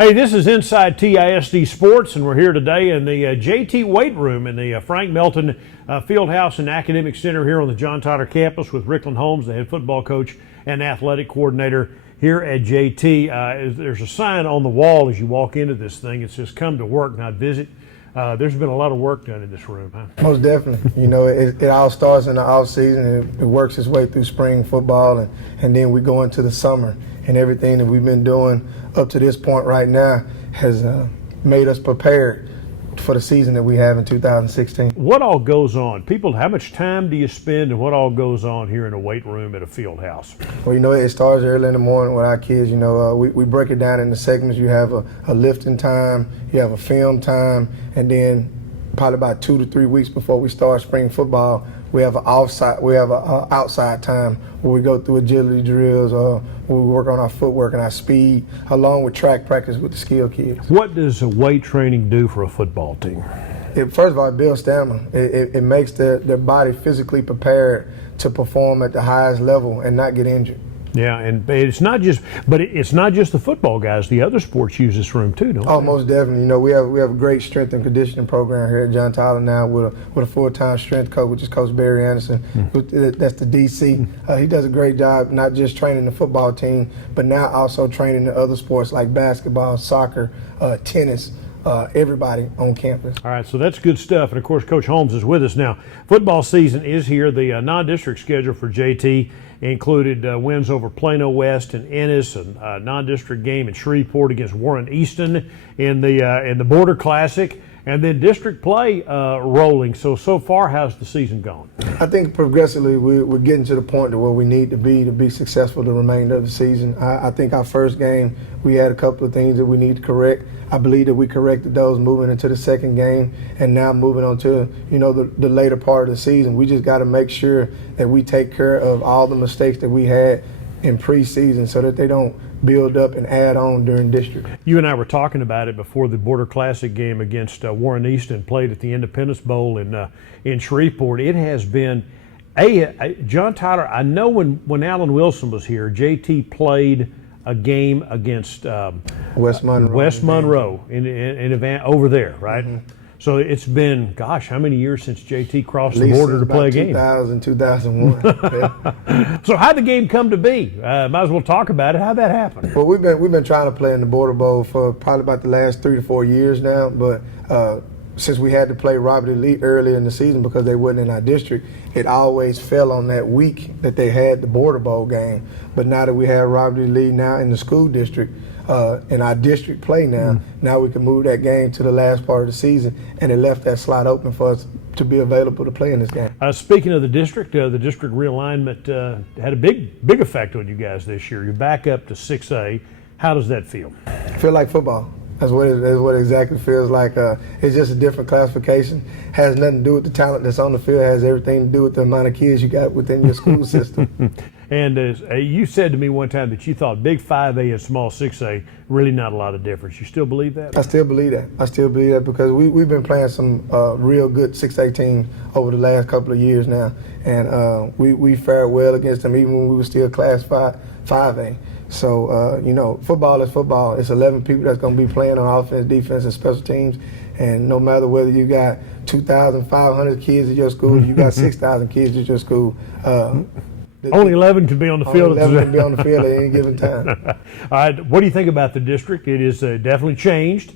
Hey, this is Inside TISD Sports, and we're here today in the JT Weight Room in the Frank Melton Fieldhouse and Academic Center here on the John Tyler campus with Ricklan Holmes, the head football coach and athletic coordinator here at JT. There's a sign on the wall as you walk into this thing. It says, "Come to work, not visit." There's been a lot of work done in this room, huh? Most definitely. You know, it all starts in the off season. It works its way through spring football, and then we go into the summer. And everything that we've been doing up to this point right now has made us prepared for the season that we have in 2016. What all goes on? People, how much time do you spend and what all goes on here in a weight room at a field house? Well, you know, it starts early in the morning with our kids. You know, we break it down into segments. You have a lifting time, you have a film time, and then probably about 2 to 3 weeks before we start spring football, we have an outside time where we go through agility drills, where we work on our footwork and our speed, along with track practice with the skill kids. What does weight training do for a football team? First of all, it builds stamina. It makes their body physically prepared to perform at the highest level and not get injured. Yeah, and it's not just the football guys. The other sports use this room too, don't they? Oh, most definitely. You know, we have a great strength and conditioning program here at John Tyler now with a full-time strength coach, which is Coach Barry Anderson. That's the DC. He does a great job, not just training the football team, but now also training the other sports like basketball, soccer, tennis. Everybody on campus. All right, so that's good stuff. And of course, Coach Holmes is with us now. Football season is here. The non-district schedule for JT included wins over Plano West and Ennis, a non-district game in Shreveport against Warren Easton in the Border Classic, and then district play rolling. So far, how's the season gone? I think progressively we're getting to the point to where we need to be successful the remainder of the season. I think our first game, we had a couple of things that we need to correct. I believe that we corrected those moving into the second game, and now moving on to, you know, the later part of the season. We just got to make sure that we take care of all the mistakes that we had in preseason so that they don't build up and add on during district. You and I were talking about it before the Border Classic game against Warren Easton played at the Independence Bowl in Shreveport. It has been John Tyler, I know when Alan Wilson was here, JT played a game against West Monroe in over there, right? Mm-hmm. So it's been, gosh, how many years since JT crossed the border to play a game? 2001. Yeah. So how'd the game come to be? Might as well talk about it. How'd that happen? Well, we've been trying to play in the Border Bowl for probably about the last 3 to 4 years now, but since we had to play Robert E. Lee earlier in the season because they wasn't in our district, it always fell on that week that they had the Border Bowl game. But now that we have Robert E. Lee now in the school district, in our district play now we can move that game to the last part of the season, and it left that slot open for us to be available to play in this game. Speaking of the district realignment had a big effect on you guys this year. You're back up to 6A. How does that feel? Feel like football. That's what it exactly feels like. It's just a different classification. Has nothing to do with the talent that's on the field. It has everything to do with the amount of kids you got within your school system. And you said to me one time that you thought big 5A and small 6A, really not a lot of difference. You still believe that? I still believe that because we've been playing some real good 6A teams over the last couple of years now. And we fared well against them even when we were still classified 5A. So, you know, football is football. It's 11 people that's going to be playing on offense, defense, and special teams. And no matter whether you got 2,500 kids at your school, you got 6,000 kids at your school. Only 11 can be on the field. Only 11 can be on the field at any given time. All right, what do you think about the district? It is definitely changed.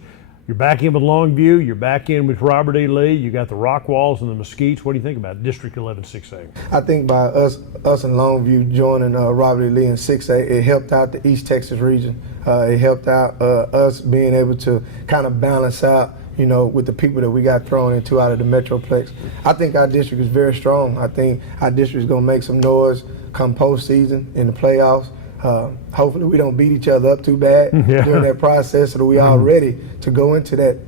You're back in with Longview. You're back in with Robert E. Lee. You got the Rockwalls and the Mesquites. What do you think about District 11 6A? I think by us in Longview joining Robert E. Lee in 6A, it helped out the East Texas region. It helped out us being able to kind of balance out, you know, with the people that we got thrown into out of the Metroplex. I think our district is very strong. I think our district is going to make some noise come postseason in the playoffs. Hopefully we don't beat each other up too bad during that process so that we all ready to go into that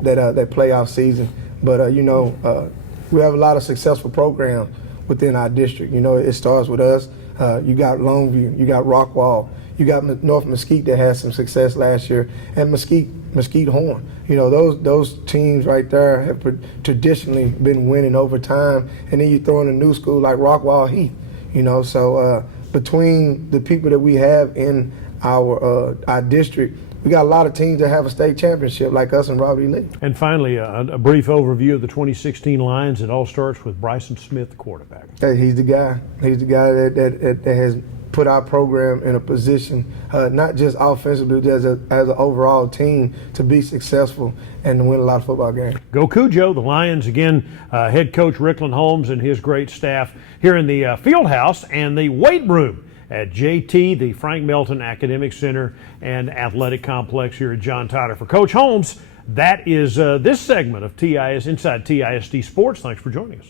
playoff season. But, you know, we have a lot of successful programs within our district. You know, it starts with us. You got Longview, you got Rockwall, you got North Mesquite that had some success last year, and Mesquite Horn. You know, those teams right there have traditionally been winning over time. And then you throw in a new school like Rockwall Heath. You know, so between the people that we have in our district, we got a lot of teams that have a state championship like us and Robert E. Lee. And finally, a brief overview of the 2016 Lions. It all starts with Bryson Smith, the quarterback. Hey, he's the guy. He's the guy that has put our program in a position, not just offensively, but as an overall team, to be successful and to win a lot of football games. Go Cujo. The Lions, again, head coach Ricklan Holmes and his great staff here in the field house and the weight room at JT, the Frank Melton Academic Center and Athletic Complex here at John Tyler. For Coach Holmes, that is this segment of Inside TISD Sports. Thanks for joining us.